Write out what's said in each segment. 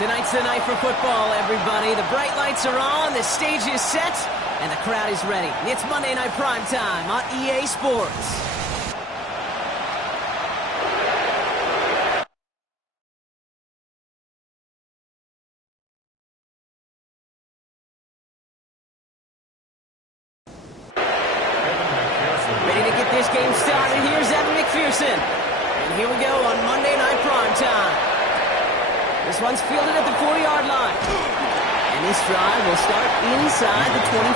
Tonight's the night for football, everybody. The bright lights are on, the stage is set, and the crowd is ready. It's Monday Night Prime Time on EA Sports. Ready to get this game started. Here's Evan McPherson. And here we go on Monday Night Prime Time. This one's fielded at the 4-yard line. And this drive will start inside the 25.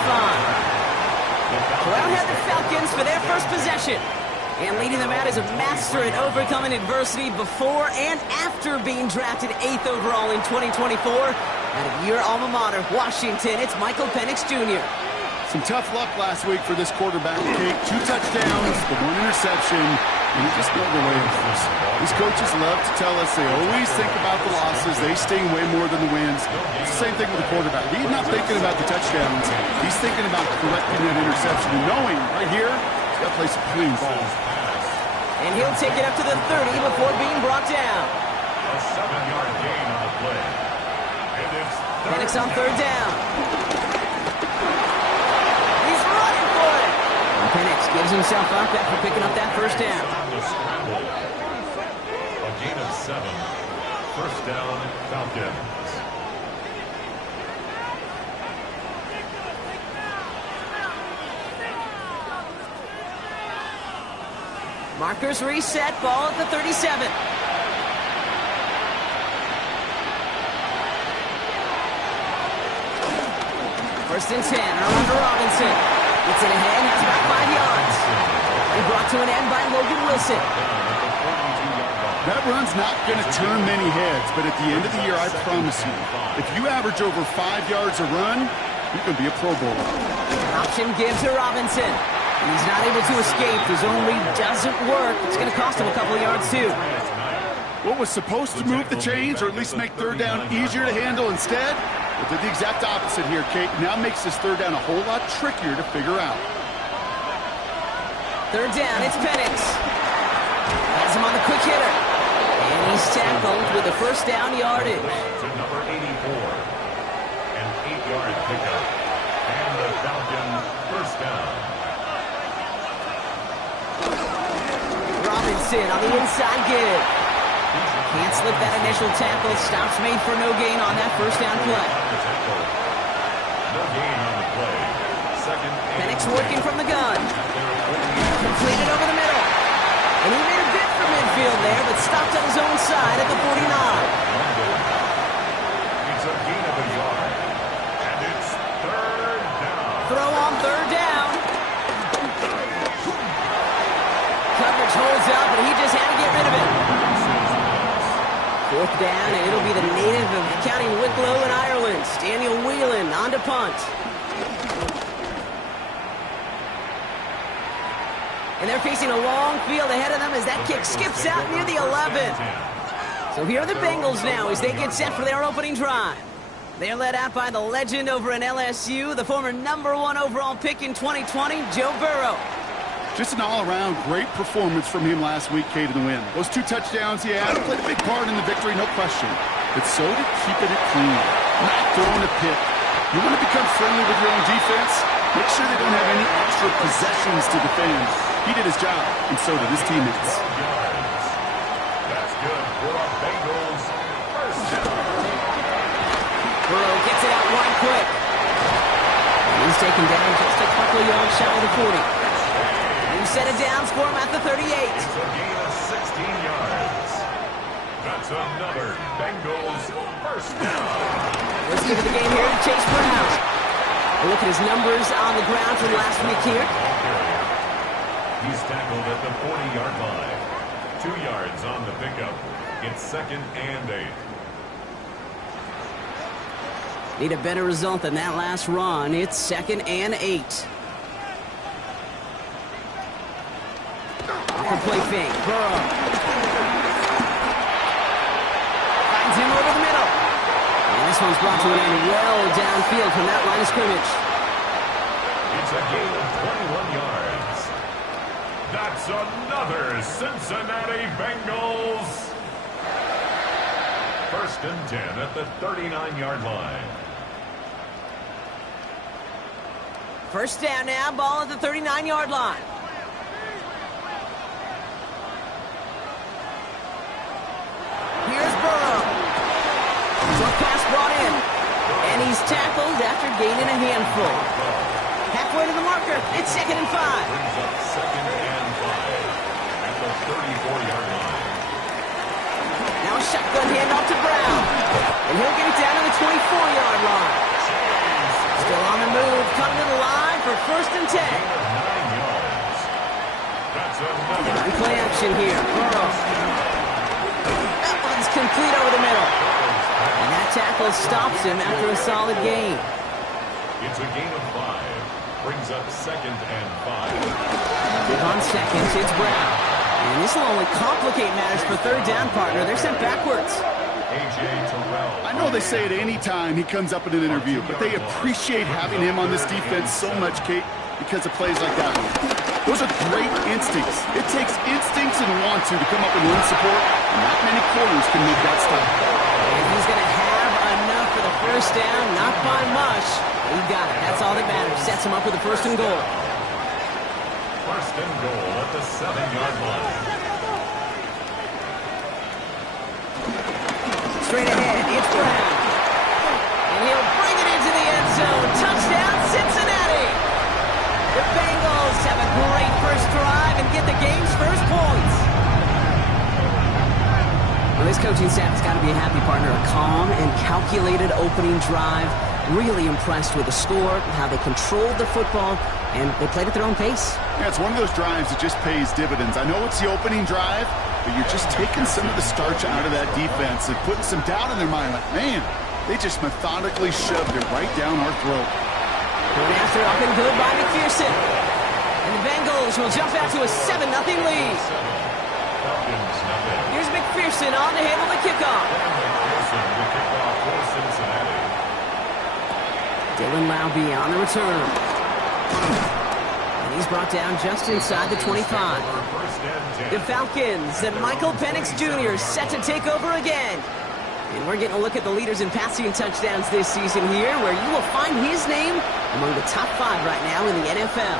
Crowd had the Falcons for their first possession. And leading them out is a master at overcoming adversity before and after being drafted 8th overall in 2024. Out of your alma mater, Washington, it's Michael Penix Jr. Some tough luck last week for this quarterback, Kate. 2 touchdowns, the 1 interception, and it just got away with us. These coaches love to tell us they always think about the losses. They sting way more than the wins. It's the same thing with the quarterback. He's not thinking about the touchdowns. He's thinking about correcting that interception and knowing right here, he's got to play some clean ball. And he'll take it up to the 30 before being brought down. A 7-yard gain on the play. And it's Penix on 3rd down. Penix gives himself up after picking up that first down. A gain of 7. First down, Falcons. Markers reset, ball at the 37. First and 10, around to Robinson. Gets it ahead, has about 5 yards. And brought to an end by Logan Wilson. That run's not going to turn many heads, but at the end of the year, I promise you, if you average over 5 yards a run, you're going to be a Pro Bowler. Option gives to Robinson. And he's not able to escape. His own read doesn't work. It's going to cost him a couple of yards, too. What was supposed to move the chains, or at least make 3rd down easier to handle instead, well, did the exact opposite here, Kate. Now makes this 3rd down a whole lot trickier to figure out. 3rd down, it's Penix. Has him on the quick hitter. And he's tackled with the first down yardage. To number 84. An 8-yard pickup. And the Falcons first down. Robinson on the inside give. Can't slip that initial tackle. Stops made for no gain on that first down play. No gain on the play. Second. Penix working from the gun. Completed over the middle. And he made a bit for midfield there, but stopped on his own side at the 49. It's a gain of a yard. And it's 3rd down. Throw on 3rd down. Coverage holds up, and he just had to get rid of it. 4th down, and it'll be the native of County Wicklow in Ireland, Daniel Whelan, on to punt. And they're facing a long field ahead of them as that kick skips out near the 11. So here are the Bengals now as they get set for their opening drive. They're led out by the legend over in LSU, the former #1 overall pick in 2020, Joe Burrow. Just an all-around great performance from him last week, Kate, in the win. Those 2 touchdowns he had played a big part in the victory, no question. But so did keeping it clean, not throwing a pick. You want to become friendly with your own defense? Make sure they don't have any extra possessions to defend. He did his job, and so did his teammates. That's good for our Bengals. First down. Burrow gets it out wide quick. He's taken down just a couple of yards shy of the 40. Set it down for him at the 38. It's a gain of 16 yards. That's another Bengals first down. Let's give it the game here to Chase Brown. A look at his numbers on the ground from last week here. He's tackled at the 40-yard line. 2 yards on the pickup. It's 2nd and 8. Need a better result than that last run. It's 2nd and 8. Off play fake. Burrow. Finds him over the middle. And this one's brought to an end well downfield from that line of scrimmage. It's a gain of 21 yards. That's another Cincinnati Bengals First and 10 at the 39-yard line. First down now, ball at the 39-yard line. Here's Burrow. Short pass brought in. And he's tackled after gaining a handful. Halfway to the marker. It's 2nd and 5. Brings up 2nd and 5 at the 34-yard line. Now a shotgun handoff to Brown. And he'll get it down to the 24-yard line. Still on the move, coming to the line for 1st and 10. 9 yards. That's another. Play action here. Burrow. That one's complete over the middle. And that tackle stops him after a solid gain. It's a gain of 5. Brings up 2nd and 5. Big on seconds, it's Brown. And this will only complicate matters for 3rd down, partner. They're sent backwards. A.J. Terrell. I know they say it any time he comes up in an interview, but they appreciate having him on this defense so much, Kate, because of plays like that one. Those are great instincts. It takes instincts and want to come up and run support, and not many corners can make that stop. And he's going to have enough for the 1st down, not by much. He got it. That's all that matters. Sets him up with a 1st and goal. 1st and goal at the 7-yard line. Straight ahead, it's Brown. And he'll bring it into the end zone. Touchdown, Cincinnati! The Bengals have a great first drive and get the game's first points. Well, this coaching staff has got to be a happy partner. A calm and calculated opening drive. Really impressed with the score, how they controlled the football, and they played at their own pace. Yeah, it's one of those drives that just pays dividends. I know it's the opening drive, but you're just taking some of the starch out of that defense and putting some doubt in their mind. Like, man, they just methodically shoved it right down our throat. Going after up and good by McPherson. And the Bengals will jump out to a 7-0 lead. Falcons nothing. Here's McPherson on to handle the kickoff. McPherson to kick off for Cincinnati. Dylan Laube on the return. And he's brought down just inside the 25. First and 10. The Falcons and Michael Penix Jr. set to take over again. And we're getting a look at the leaders in passing touchdowns this season here, where you will find his name among the top 5 right now in the NFL.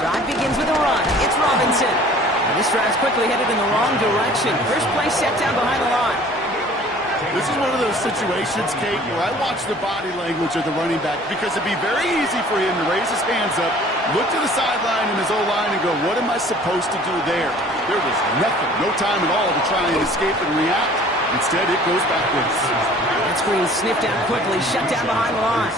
Drive begins with a run. It's Robinson. And this drive's quickly headed in the wrong direction. First play set down behind the line. This is one of those situations, Kate, where I watch the body language of the running back, because it'd be very easy for him to raise his hands up, look to the sideline in his O-line and go, what am I supposed to do there? There was nothing, no time at all to try and escape and react. Instead, it goes backwards. That screen sniffed out quickly, shut down behind the line.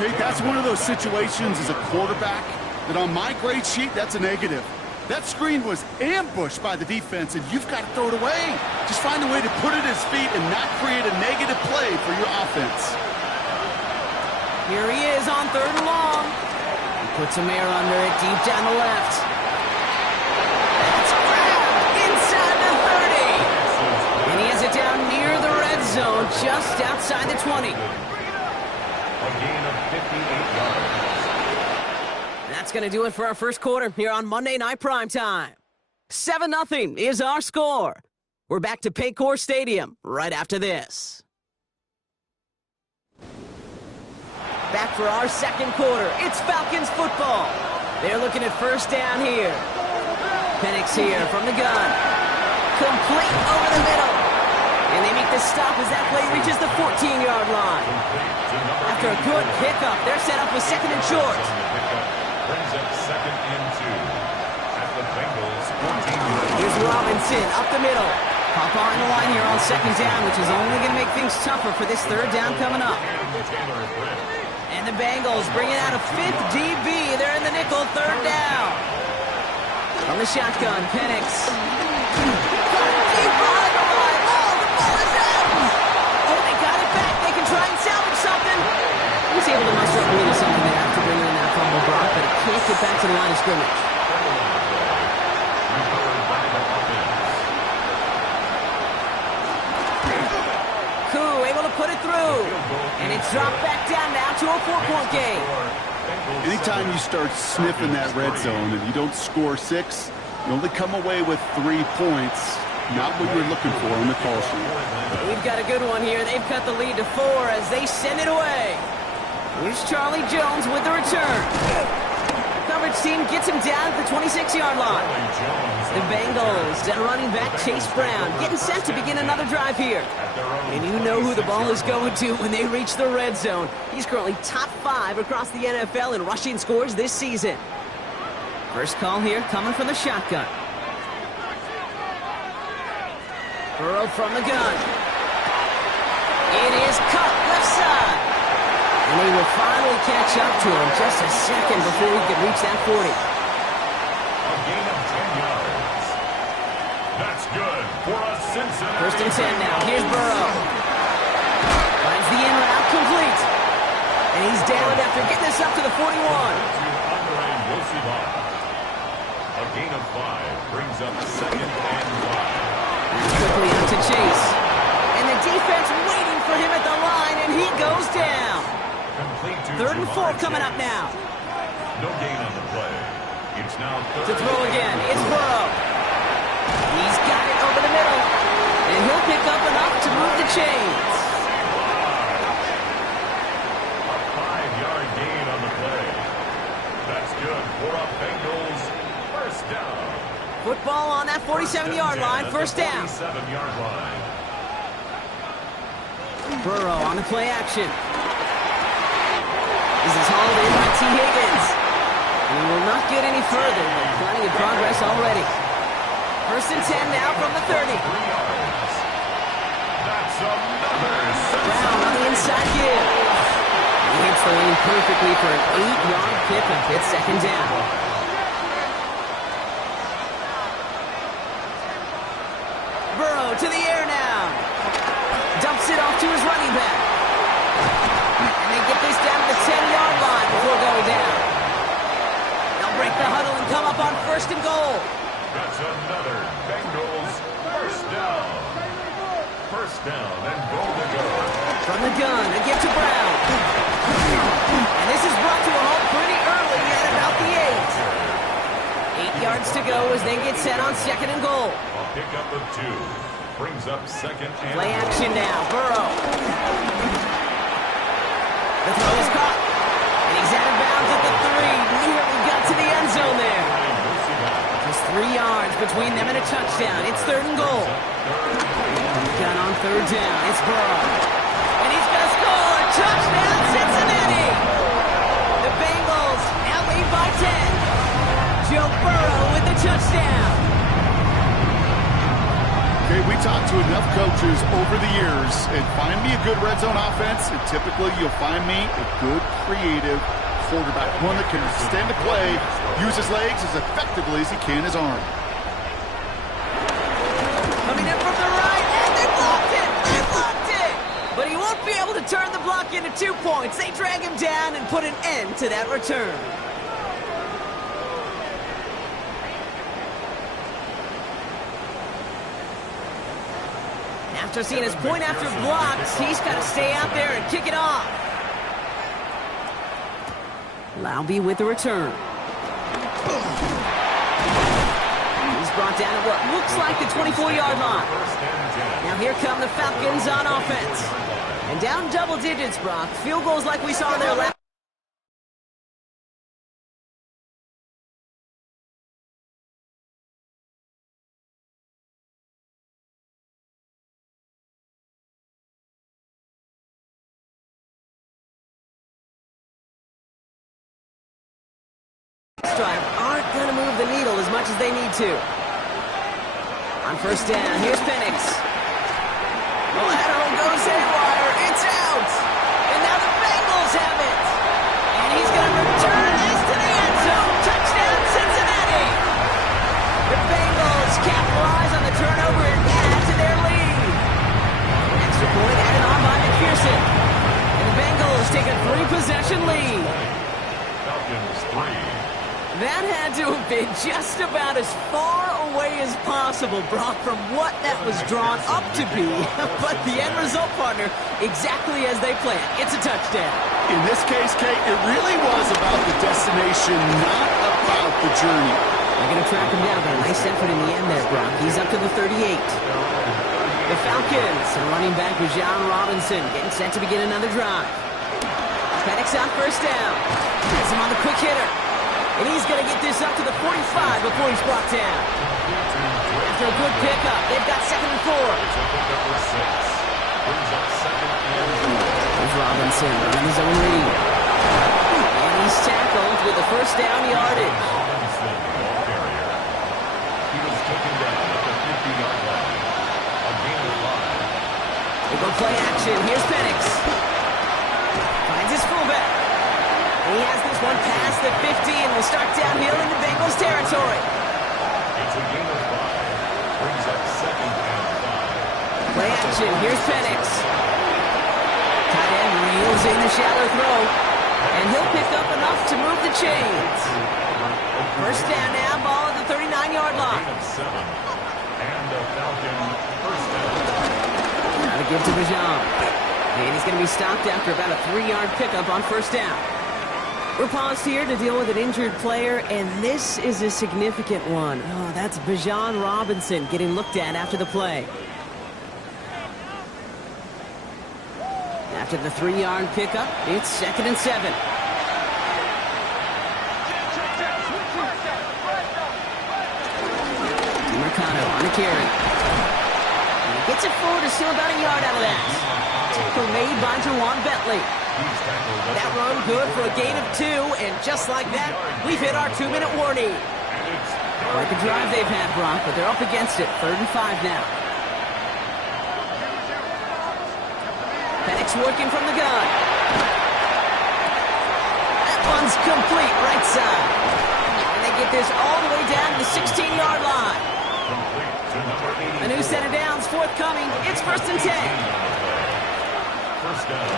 Kate, that's one of those situations as a quarterback that on my grade sheet, that's a negative. That screen was ambushed by the defense, and you've got to throw it away. Just find a way to put it at his feet and not create a negative play for your offense. Here he is on 3rd and long. He puts some air under it, deep down the left. That's grabbed inside the 30. And he has it down near the red zone, just outside the 20. A gain of 58 yards. That's going to do it for our first quarter here on Monday Night Primetime. 7-0 is our score. We're back to Paycor Stadium right after this. Back for our second quarter. It's Falcons football. They're looking at first down here. Penix here from the gun. Complete over the middle. And they make the stop as that play reaches the 14-yard line. After a good pickup, they're set up with 2nd and short. Brings up 2nd and 2 at the Bengals 14-yard line. Here's Robinson up the middle. Pop on the line here on 2nd down, which is only going to make things tougher for this 3rd down coming up. And the Bengals bringing out a 5th DB. They're in the nickel, 3rd down. From the shotgun, Penix. Deep behind the line. Oh, the ball is out. Oh, they got it back. They can try and salvage something. He's able to muster up a little something there after bringing in that fumble block, but he can't get back to the line of scrimmage. Koo able to put it through. And it's dropped back down now to a 4-point game. Anytime you start sniffing that red zone and you don't score 6, you only come away with 3 points. Not what you're looking for on the call sheet. We've got a good one here. They've cut the lead to 4 as they send it away. Here's Charlie Jones with the return. Coverage team gets him down at the 26-yard line. The Bengals and running back Chase Brown getting set to begin another drive here. And you know who the ball is going to when they reach the red zone. He's currently top 5 across the NFL in rushing scores this season. First call here coming from the shotgun. Burrow from the gun. It is cut left side. And they will finally catch up to him just a second before he could reach that 40. A gain of 10 yards. That's good for a Cincinnati. First and 10 now. Here's Burrow. Finds the in route complete. And he's down after getting this up to the 41. A gain of 5 brings up second and 5. Quickly out to Chase. And the defense waiting for him at the line, and he goes down. Third and 4 coming up now. No gain on the play. It's now to throw again. It's Burrow. He's got it over the middle. And he'll pick up enough to move the chains. A 5-yard gain on the play. That's good for a Bengals first down. Football on that 47-yard line. First down. 47-yard line. Burrow on the play action. This is hauled in by T. Higgins. And he will not get any further, but plenty of progress already. First and 10 now from the 30. That's another Brown on the inside give. He hits the lane perfectly for an 8-yard pickup. It's second down. Burrow to the air now. Dumps it off to his running back. And they get this down to the 10-yard line before going down. They'll break the huddle and come up on first and goal. That's another Bengals first down. First down and goal to go. From the gun, a give to Brown. And this is brought to a halt pretty early at about the 8. 8 yards to go as they get set on second and goal. A pickup of 2 brings up second and play action now. Burrow. The throw is caught. And he's out of bounds at the 3. Nearly got to the end zone there. Just 3 yards between them and a touchdown. It's third and goal. Gun on third down. It's Burrow. And he's going to score. Touchdown, Cincinnati. The Bengals now lead by 10. Joe Burrow with the touchdown. Okay, we talked to enough coaches over the years, and find me a good red zone offense, and typically you'll find me a good creative quarterback, one that can extend the play, use his legs as effectively as he can his arm. Coming in from the right, and they blocked it! They blocked it! But he won't be able to turn the block into 2 points. They drag him down and put an end to that return. After seeing his point after blocks, he's got to stay out there and kick it off. Laube with the return. He's brought down at what looks like the 24-yard line. Now here come the Falcons on offense. And down double digits, Brock. Field goals like we saw there last. Drive aren't going to move the needle as much as they need to. On first down, here's Penix. The lateral goes haywire. It's out. And now the Bengals have it. And he's going to return this to the end zone. Touchdown, Cincinnati. The Bengals capitalize on the turnover and add to their lead. Extra point added on by McPherson. And the Bengals take a 3-possession lead. Falcons 3. That had to have been just about as far away as possible, Brock, from what that was drawn up to be. But the end result, partner, exactly as they planned. It's a touchdown. In this case, Kate, it really was about the destination, not about the journey. And They're going to track him down, but a nice effort in the end there, Brock. He's up to the 38. The Falcons and running back Bijan Robinson getting set to begin another drive. Penix on first down. Has him on the quick hitter. And he's going to get this up to the 45 before he's brought down. After a good pickup, they've got 2nd and 4. Here's Robinson running his own read. And he's tackled with the first down yardage. He was taken down at the 50-yard line. A gain of 5. They go play action. Here's Penix. Finds his fullback. And he has this one past the 50 and will start downhill into Bengals territory. It's a gain of 5. Brings up 2nd and 5. Play action. Here's Penix. Tight end reels in the shallow throw. And he'll pick up enough to move the chains. First down now, ball at the 39-yard line. Gain of 7. And a Falcon first down. Now to give to Bijan. And he's going to be stopped after about a 3-yard pickup on first down. We're paused here to deal with an injured player, and this is a significant one. Oh, that's Bijan Robinson getting looked at after the play. After the 3-yard pickup, it's 2nd and 7. Mercado on the carry. And he gets it forward to steal about a yard out of that. Tackle made by Jawan Bentley. That run good for a gain of 2, and just like that, we've hit our 2-minute warning. Quite the drive they've had, Brock, but they're up against it. 3rd and 5 now. Penix working from the gun. That one's complete, right side. And they get this all the way down to the 16-yard line. A new set of downs forthcoming. It's 1st and 10. First down.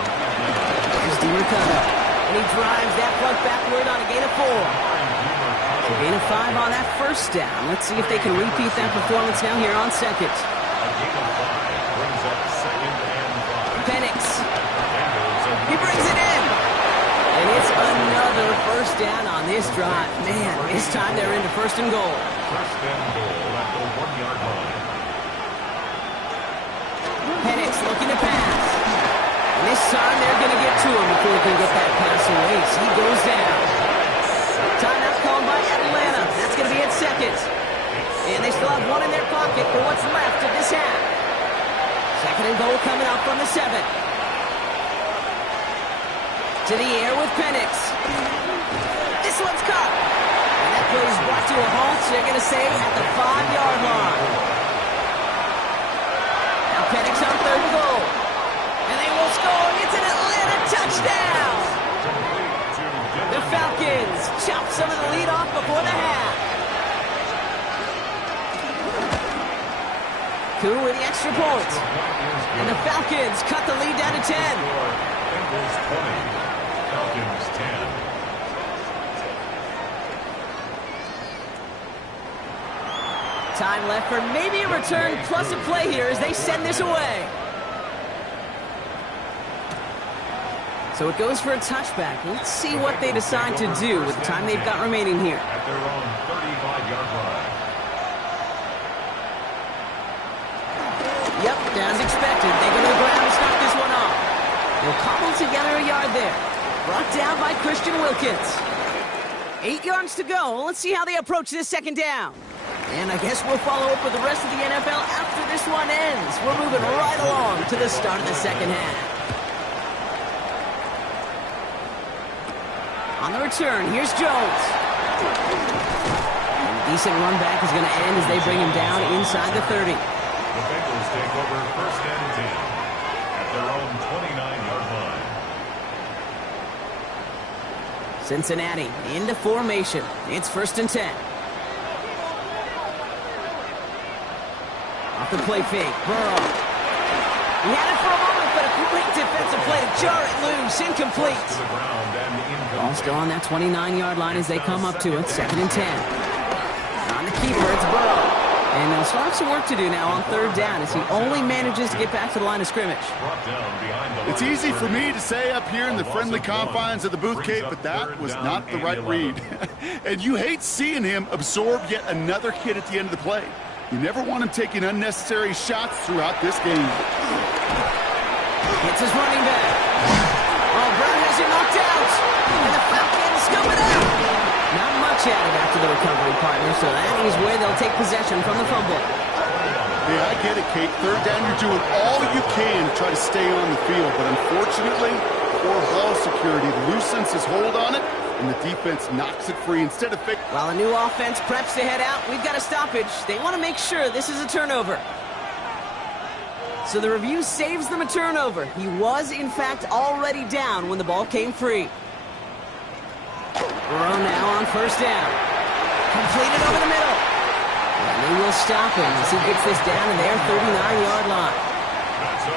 Here's Mercado. And he drives that plug backward on a gain of 4. So gain of 5 on that first down. Let's see if they can repeat that performance now here on 2nd. A gain of 5 brings up 2nd and 5. Penix. He brings it in. And it's another first down on this drive. Man, this time they're into 1st and goal. 1st and goal at the 1-yard line. Penix looking to pass. And this time they're going to get to him before he can get that pass away. So he goes down. Timeout called by Atlanta. That's going to be at 2nd. And they still have 1 in their pocket for what's left of this half. 2nd and goal coming out from the 7. To the air with Penix. This one's caught. And that play is brought to a halt. So they're going to say at the 5-yard line. Now Penix on 3rd and goal. And they will score. It's an Atlanta touchdown. The Falcons chop some of the lead off before the half. Koo with the extra point. And the Falcons cut the lead down to 10. Bengals 20. Falcons 10. Time left for maybe a return plus a play here as they send this away. So it goes for a touchback. Let's see what they decide to do with the time they've got remaining here. At their own 35-yard line. Yep, as expected. They go to the ground to start this one off. They'll cobble together a yard there. Brought down by Christian Wilkins. 8 yards to go. Let's see how they approach this 2nd down. And I guess we'll follow up with the rest of the NFL after this one ends. We're moving right along to the start of the 2nd half. On the return, here's Jones. And a decent run back is going to end as they bring him down inside the 30. The Bengals take over 1st and 10 at their own 29-yard line. Cincinnati into formation. It's 1st and 10. Off the play fake. Burrow. He had it for a moment, but a great defensive play to jar it loose. Incomplete. To the ground and incomplete. Ball still on that 29-yard line as they come up to it. 2nd and 10. On the keeper, it's Burrow. And they'll start some work to do now on third down as he only manages to get back to the line of scrimmage. It's easy for me to say up here in the friendly confines of the booth, Kate, but that was not the right read. And you hate seeing him absorb yet another hit at the end of the play. You never want him taking unnecessary shots throughout this game. It's his running back. Oh, Brown has him knocked out. And the Falcons scoop it out. Not much added after the recovery, partner, so that is where they'll take possession from the fumble. Yeah, I get it, Kate. Third down, you're doing all you can to try to stay on the field. But unfortunately, poor ball security loosens his hold on it, and the defense knocks it free instead of While a new offense preps to head out, we've got a stoppage. They want to make sure this is a turnover. So the review saves them a turnover. He was, in fact, already down when the ball came free. Burrow now on first down. Completed over the middle. And they will stop him as he gets this down in their 39-yard line.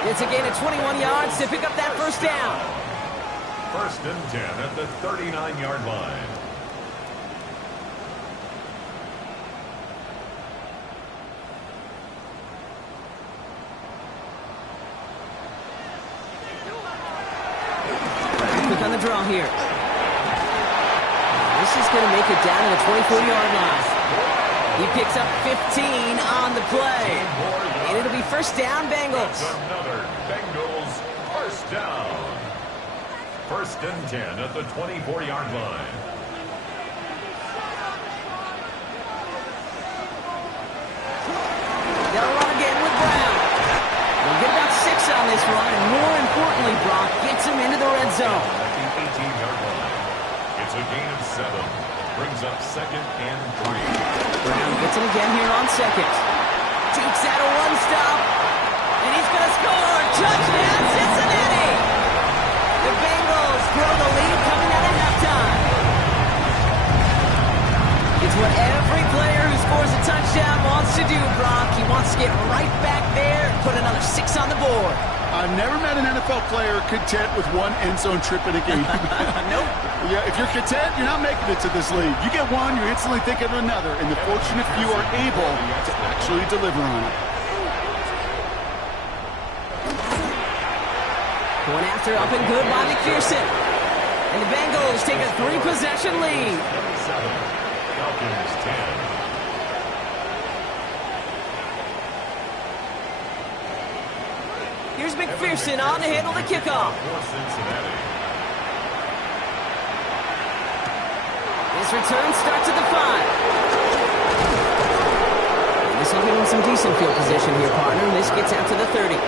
It's a gain of 21 yards to pick up that first down. First and 10 at the 39-yard line. Quick on the draw here. This is going to make it down to the 24-yard line. He picks up 15 on the play. And it'll be first down, Bengals. Another Bengals first down. First and 10 at the 24-yard line. They'll run again with Brown. They'll get about 6 on this run, and more importantly, Brock gets him into the red zone. At the 18-yard line. It's a gain of 7. Brings up second and 3. Brown gets it again here on second. Dukes out a one-stop, and he's going to score. Touchdown, Cincinnati! The Bengals throw the lead coming out of halftime. It's what every player who scores a touchdown wants to do, Brock. He wants to get right back there and put another 6 on the board. I've never met an NFL player content with one end zone trip in a game. Nope. Yeah, if you're content, you're not making it to this league. You get one, you're instantly thinking of another, and the fortunate few are able to actually deliver on it. Going after up and good by McPherson. And the Bengals take a 3-possession lead. 27. Falcons 10. Here's McPherson on to handle the kickoff. For Cincinnati. This return starts at the 5. And this will give him some decent field position here, partner. This gets out to the 30.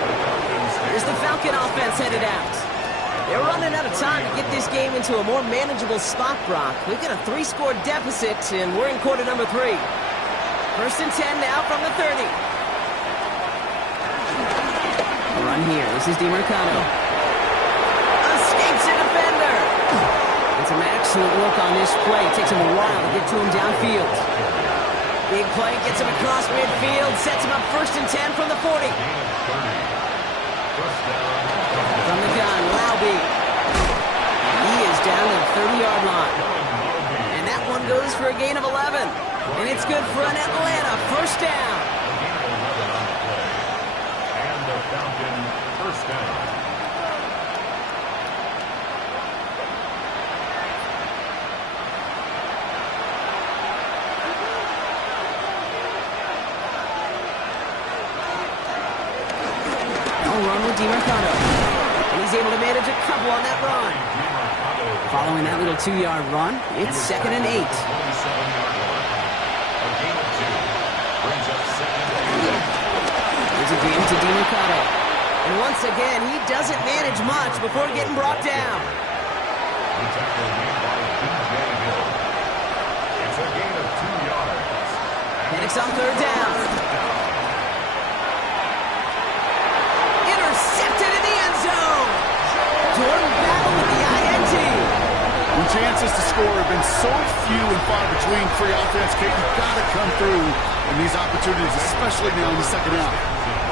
Here's the Falcon offense headed out. They're running out of time to get this game into a more manageable spot, Brock. We've got a 3-score deficit, and we're in quarter number 3. First and 10 now from the 30. A run here. This is DiMercado. Escapes a defender. And some excellent work on this play. It takes him a while to get to him downfield. Big play gets him across midfield. Sets him up first and 10 from the 40. From the gun, Laube. He is down to the 30-yard line. And that one goes for a gain of 11. And it's good for an Atlanta first down. And the Falcon first down. Run with DiMercado. And he's able to manage a couple on that run. Following that little 2-yard run, it's second and 8. Here's a gain to DiMercado. And once again, he doesn't manage much before getting brought down. It's a gain of 2 yards. Penix on third down. Intercepted in the end zone. Jordan Battle with the INT. The chances to score have been so few and far between for the offense, Kate. You've got to come through in these opportunities, especially now in the second half.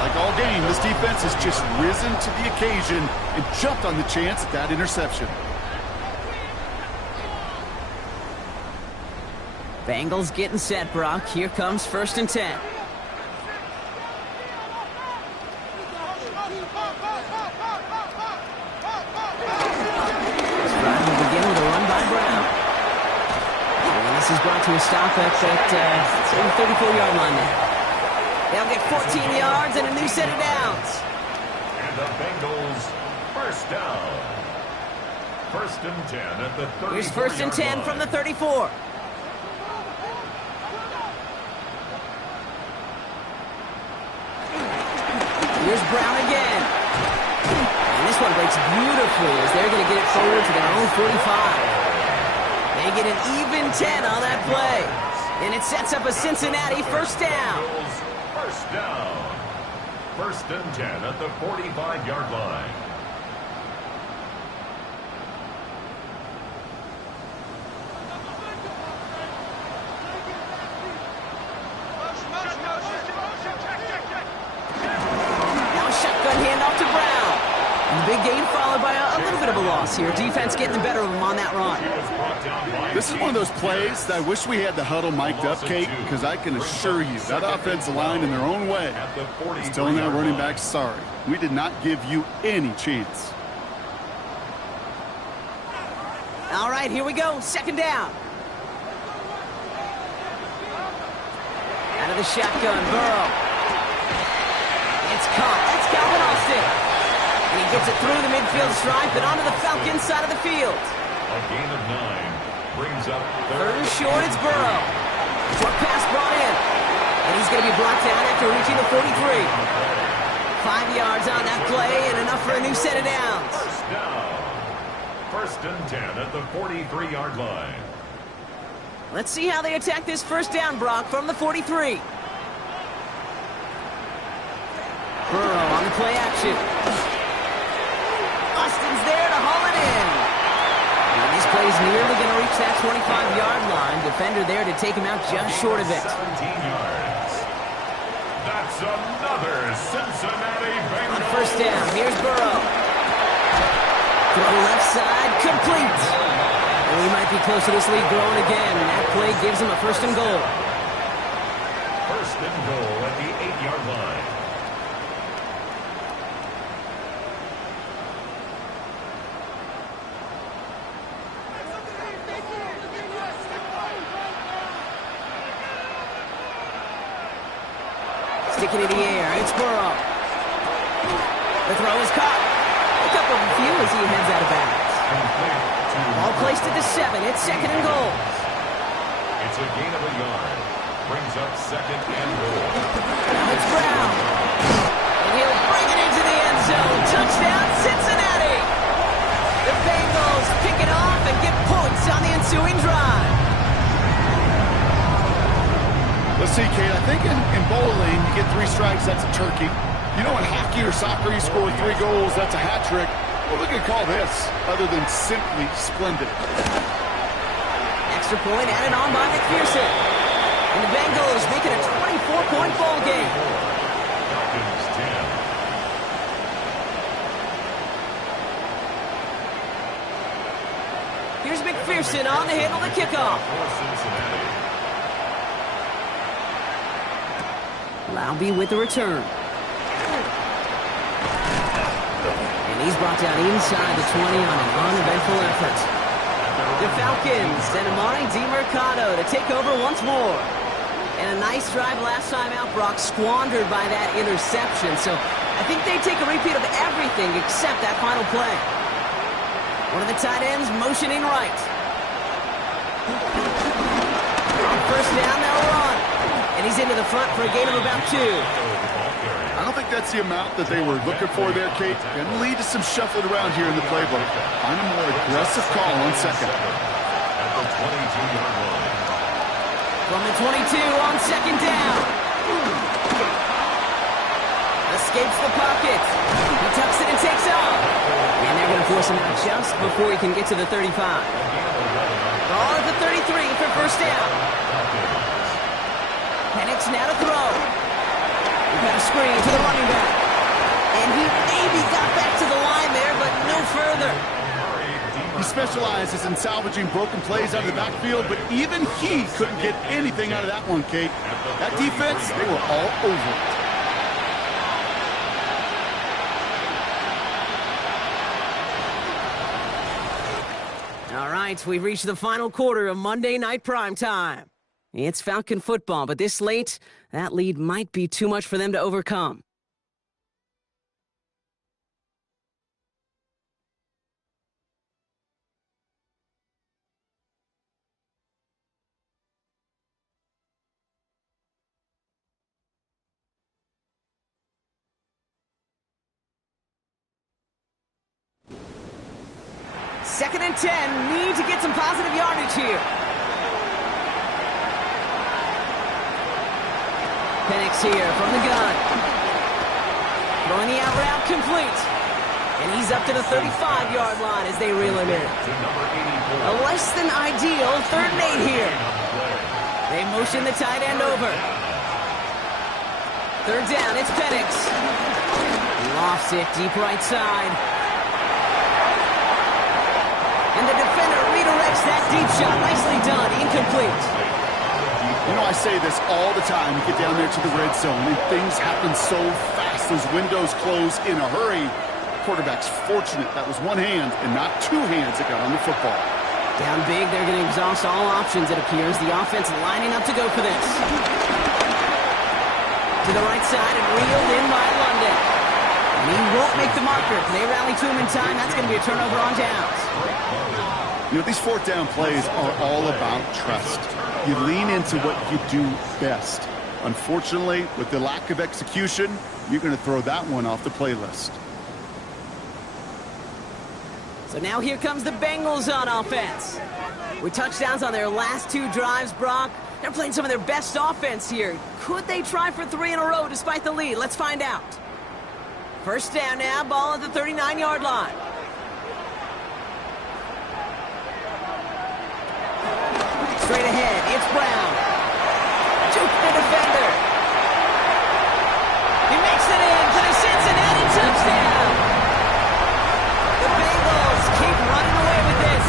Like all game, this defense has just risen to the occasion and jumped on the chance at that interception. Bengals getting set, Brock. Here comes first and 10. to a stop at the 34-yard line now. They'll get 14 yards and a new set of downs. And the Bengals first down. First and 10 at the 34-yard line. Here's first and 10 from the 34. Here's Brown again. And this one breaks beautifully as they're going to get it forward to their own 45. They get an even 10 on that play. And it sets up a Cincinnati first down. First down. First and 10 at the 45-yard line. Handoff to Brown. And the big gain followed by a little bit of a loss here. Defense getting the better of them on that run. This is one of those plays that I wish we had the huddle mic'd up, Kate, because I can assure you that offensive line in their own way is telling that running back, sorry, we did not give you any chance. All right, here we go. Second down. Out of the shotgun, Burrow. It's caught. That's Calvin Austin. And he gets it through the midfield stripe and onto the Falcons side of the field. A gain of 9 brings up third and short. It's Burrow. Short pass brought in. And he's going to be brought down after reaching the 43. 5 yards on that play and enough for a new set of downs. First down. First and 10 at the 43-yard line. Let's see how they attack this first down, Brock, from the 43. Burrow on the play action. Austin's there to haul it in. And this play's nearly going to reach that 25-yard line. Defender there to take him out just short of it. 17 yards. That's another Cincinnati Bengals. On first down, here's Burrow. Throw left side, complete. And we might be close to this lead growing again. And that play gives him a first and goal. First and goal at the 8-yard line. Sticking in the air, it's Burrow. The throw is caught. A couple of few as he heads out of bounds. Ball placed at the 7. It's second and goal. It's a gain of a yard. Brings up second and goal. Now it's Brown. And he'll bring it into the end zone. Touchdown, Cincinnati. The Bengals pick it off and get points on the ensuing drive. Let's see, Kate, I think in bowling, you get 3 strikes, that's a turkey. You know, in hockey or soccer, you score 3 goals, that's a hat trick. What we could call this, other than simply splendid. Extra point added on by McPherson. And the Bengals make it a 24-point ball game. Falcons 10. Here's McPherson on the handle the kickoff. For Cincinnati. Laube with the return. And he's brought down inside the 20 on an uneventful effort. The Falcons send Amari DiMercado to take over once more. And a nice drive last time out, Brock, squandered by that interception. So I think they take a repeat of everything except that final play. One of the tight ends motioning right. On first down, they'll run. And he's into the front for a gain of about 2. I don't think that's the amount that they were looking for there, Kate. Can lead to some shuffling around here in the playbook. Find a more aggressive call on second. At the 22-yard line. From the 22 on second down. Escapes the pocket. He tucks it and takes off. And they're going to force him out just before he can get to the 35. Ball at the 33 for first down. Penix now to throw. We've got a screen to the running back. And he maybe got back to the line there, but no further. He specializes in salvaging broken plays out of the backfield, but even he couldn't get anything out of that one, Kate. That defense, they were all over it. All right, we've reached the final quarter of Monday Night Primetime. It's Falcon football, but this late, that lead might be too much for them to overcome. Second and 10, need to get some positive yardage here. Penix here from the gun. Throwing the out route complete. And he's up to the 35-yard line as they reel him in. A less than ideal 3rd and 8 here. They motion the tight end over. 3rd down, it's Penix. Lofts it deep right side. And the defender redirects that deep shot. Nicely done. Incomplete. You know, I say this all the time. You get down there to the red zone, and things happen so fast. Those windows close in a hurry. Quarterback's fortunate that was one hand and not two hands that got on the football. Down big. They're going to exhaust all options, it appears. The offense lining up to go for this. To the right side and reeled in by London. And he won't make the marker. They rally to him in time. That's going to be a turnover on downs. You know, these 4th down plays are all about trust. You lean into what you do best. Unfortunately, with the lack of execution, you're going to throw that one off the playlist. So now here comes the Bengals on offense. With touchdowns on their last 2 drives, Brock, they're playing some of their best offense here. Could they try for 3 in a row despite the lead? Let's find out. 1st down now, ball at the 39-yard line. Straight ahead, it's Brown. Juke the defender. He makes it in for the Cincinnati touchdown. The Bengals keep running away with this.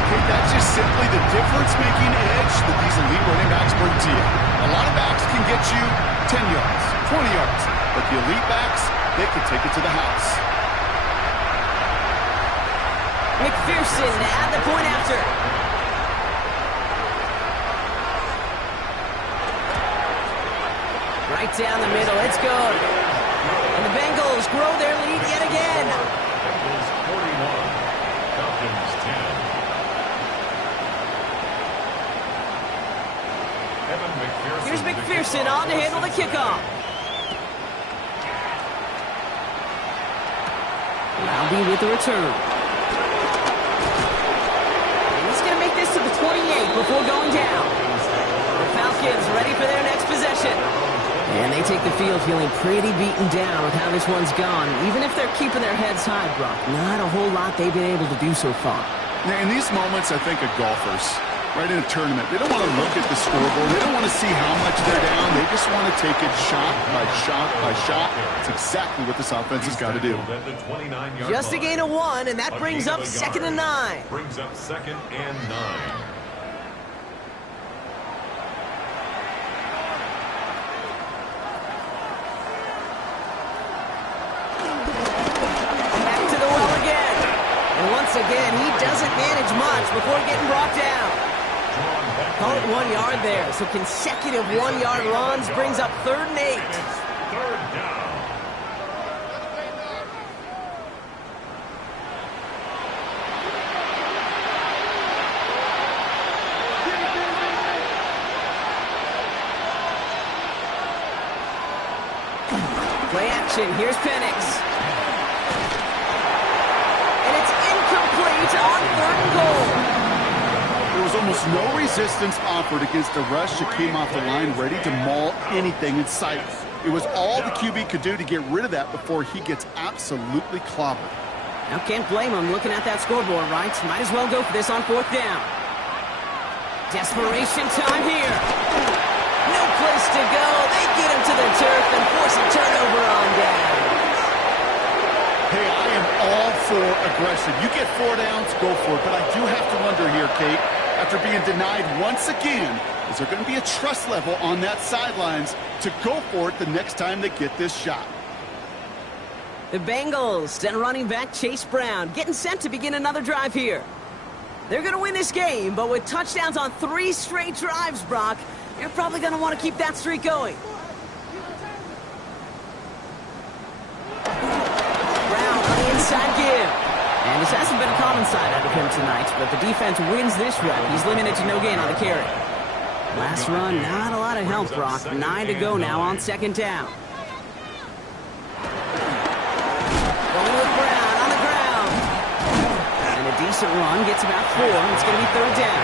Okay, that's just simply the difference-making edge that these elite running backs bring to you. A lot of backs can get you 10 yards, 20 yards, but the elite backs, they can take it to the house. McPherson at the point after. Right down the middle, it's good. And the Bengals grow their lead yet again. Bengals 41, Falcons 10. Here's McPherson on to handle the kickoff. Roundy with the return. This to the 28 before going down. The Falcons ready for their next possession. And they take the field feeling pretty beaten down with how this one's gone. Even if they're keeping their heads high, Brock, not a whole lot they've been able to do so far. Now, in these moments, I think of golfers, right in a tournament. They don't want to look at the scoreboard. They don't want to see how much they're down. They just want to take it shot by shot by shot. It's exactly what this offense has got to do. Just a gain of 1, and that brings up 2nd and 9. Brings up 2nd and 9. Again, he doesn't manage much before getting brought down. Call it 1 yard there. So consecutive 1-yard runs brings up 3rd and 8. It's 3rd down. Play action. Here's Penix. On 3rd and goal. There was almost no resistance offered against a rush that came off the line ready to maul anything in sight. It was all the QB could do to get rid of that before he gets absolutely clobbered. Now can't blame him looking at that scoreboard, right? Might as well go for this on 4th down. Desperation time here. No place to go. They get him to the turf and force a turnover on down. Hey, I am all for aggression. You get 4 downs, go for it. But I do have to wonder here, Kate, after being denied once again, is there going to be a trust level on that sidelines to go for it the next time they get this shot? The Bengals send running back Chase Brown getting sent to begin another drive here. They're going to win this game, but with touchdowns on 3 straight drives, Brock, you're probably going to want to keep that streak going. Brown on the inside give. And this hasn't been a common side out of him tonight, but the defense wins this rep. He's limited to no gain on the carry. Last run, not a lot of help, Brock. 9 to go now on 2nd down. Going with Brown on the ground. And a decent run, gets about 4. It's going to be 3rd down.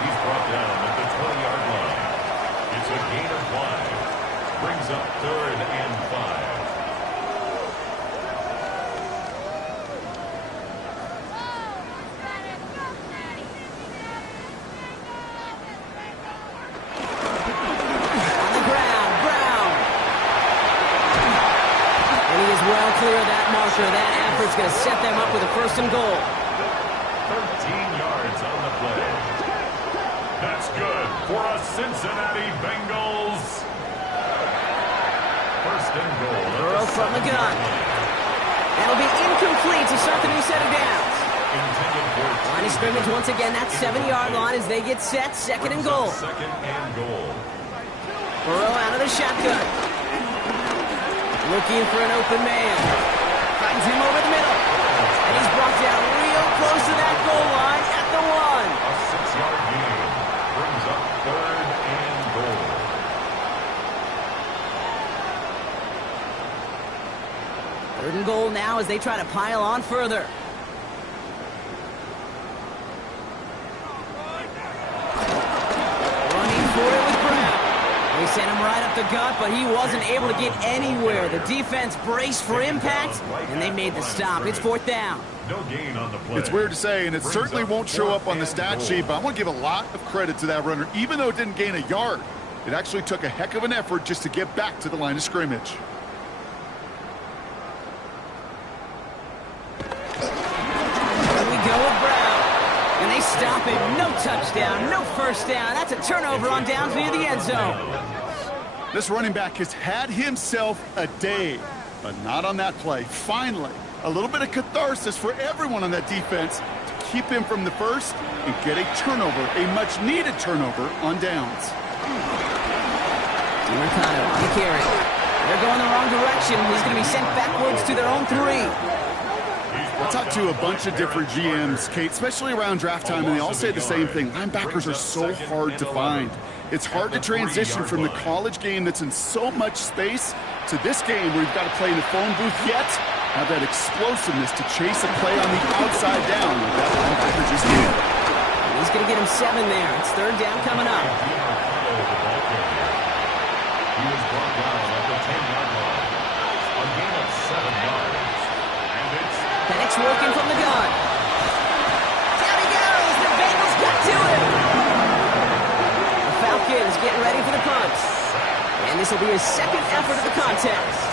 He's brought down at the 20-yard line. It's a gain of 1. Brings up 3rd and 5. Clear of that marker. That effort's going to set them up with a 1st and goal. 13 yards on the play. That's good for a Cincinnati Bengals. 1st and goal. Burrow from the gun. That'll be incomplete to start the new set of downs. Line of scrimmage once again. That 7-yard line as they get set. 2nd and goal. 2nd and goal. Burrow out of the shotgun. Looking for an open man. Finds him over the middle. And he's brought down real close to that goal line at the 1. A 6-yard gain. Brings up 3rd and goal. 3rd and goal now as they try to pile on further. Running for it with Brown. They sent him right up the gut, but he wasn't able to get anywhere. The defense braced for impact, and they made the stop. It's 4th down. No gain on the play. It's weird to say, and it certainly won't show up on the stat sheet, but I want to give a lot of credit to that runner. Even though it didn't gain a yard, it actually took a heck of an effort just to get back to the line of scrimmage. Here we go with Brown. And they stop him. No touchdown, no 1st down. That's a turnover on downs near the end zone. This running back has had himself a day, but not on that play. Finally, a little bit of catharsis for everyone on that defense to keep him from the 1st and get a turnover, a much-needed turnover on downs. DiMarcano on the carry. They're going the wrong direction. He's going to be sent backwards to their own 3. I talked to a bunch of different GMs, Kate, especially around draft time, and they all say the same thing. Linebackers are so hard to find. It's hard to transition from the college game that's in so much space to this game where you've got to play in a phone booth, yet have that explosiveness to chase a play on the outside down like that linebacker just did. He's going to get him 7 there. It's 3rd down coming up. He was brought down at the 10-yard line. A gain of 7 yards. And it's Penix working from the gun. Down he goes. The Bengals got to him. The Falcons getting ready for the punt. And this will be his 2nd effort of the contest.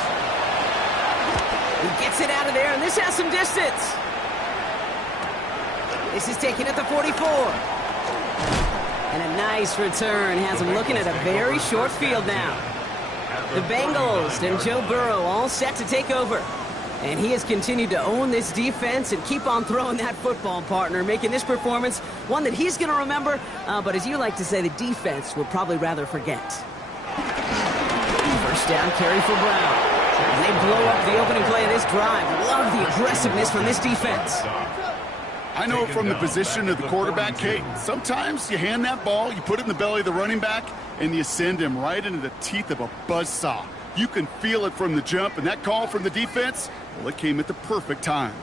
He gets it out of there, and this has some distance. This is taken at the 44. And a nice return has him looking at a very short field now. The Bengals and Joe Burrow all set to take over. And he has continued to own this defense and keep on throwing that football, partner, making this performance one that he's going to remember, but as you like to say, the defense will probably rather forget. 1st down carry for Brown. And they blow up the opening play of this drive. Love the aggressiveness from this defense. I know from the position of the quarterback, Kate, sometimes you hand that ball, you put it in the belly of the running back, and you send him right into the teeth of a buzzsaw. You can feel it from the jump, and that call from the defense, well, it came at the perfect time.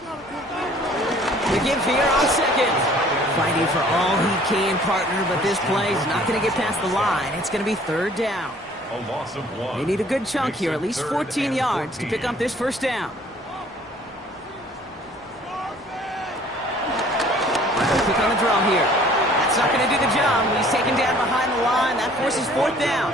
The give here on 2nd. Fighting for all he can, partner, but this play is not going to get past the line. It's going to be 3rd down. a loss of 1. They need a good chunk here, at least 14 yards to pick up this 1st down. Quick on the draw here. That's not going to do the job. He's taken down behind the line. That forces 4th down.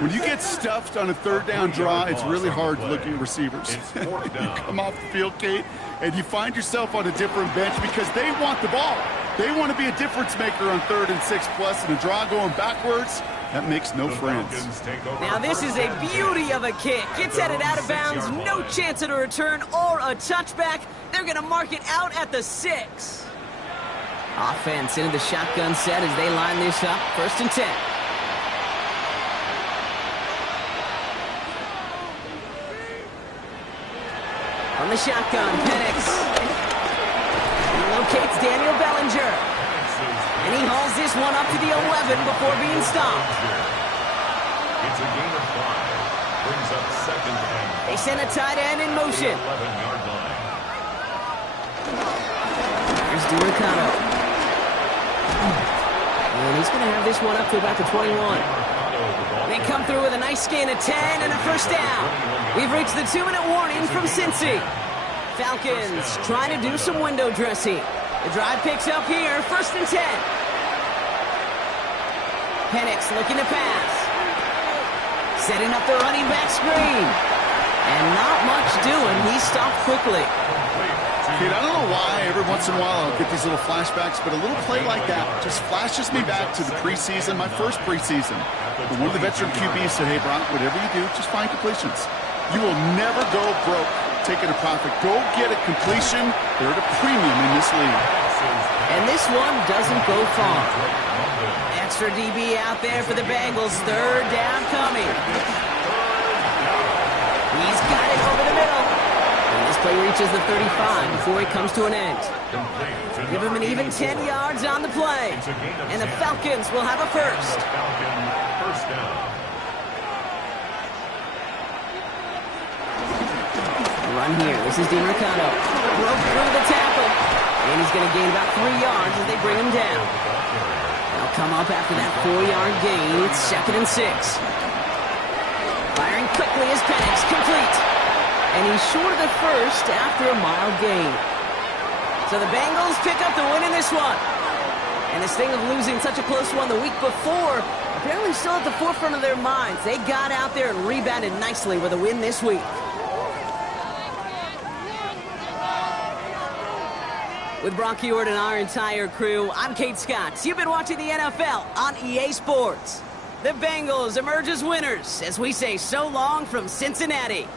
When you get stuffed on a 3rd down draw, it's really hard to look at your receivers. You come off the field, Kate, and you find yourself on a different bench because they want the ball. They want to be a difference maker on 3rd and 6+, and a draw going backwards, that makes no friends. Now this is a beauty of a kick. It's headed out of bounds, no chance at a return or a touchback. They're going to mark it out at the 6. Offense into the shotgun set as they line this up. 1st and 10. On the shotgun, Penix. He locates Daniel Bellinger. And he hauls this one up to the 11 before being stopped. It's a gain of 5. Brings up 2nd and 5. They send a tight end in motion. 11-yard line. Here's DiMercato. And he's going to have this one up to about the 21. They come through with a nice gain of 10 and a 1st down. We've reached the 2-minute warning from Cincy. Falcons trying to do some window dressing. The drive picks up here, 1st and 10. Penix looking to pass. Setting up the running back screen. And not much doing. He stopped quickly. Kid, I don't know why every once in a while I'll get these little flashbacks, but a little play like that just flashes me back to the preseason, my first preseason. And one of the veteran QBs said, hey, Brock, whatever you do, just find completions. You will never go broke taking a profit. Go get a completion. They're at a premium in this league. And this one doesn't go far. Extra DB out there for the Bengals. 3rd down coming. He's got it over the middle. And this play reaches the 35 before it comes to an end. Give him an even 10 yards on the play. And the Falcons will have a 1st. First down. Run here. This is DiMercato. Broke through the tackle. And he's going to gain about 3 yards as they bring him down. They'll come up after that 4-yard gain. It's 2nd and 6. Firing quickly as Penix complete. And he's short of the 1st after a mild gain. So the Bengals pick up the win in this one. And this thing of losing such a close one the week before, apparently still at the forefront of their minds. They got out there and rebounded nicely with a win this week. With Brock Heward and our entire crew, I'm Kate Scott. You've been watching the NFL on EA Sports. The Bengals emerge as winners as we say so long from Cincinnati.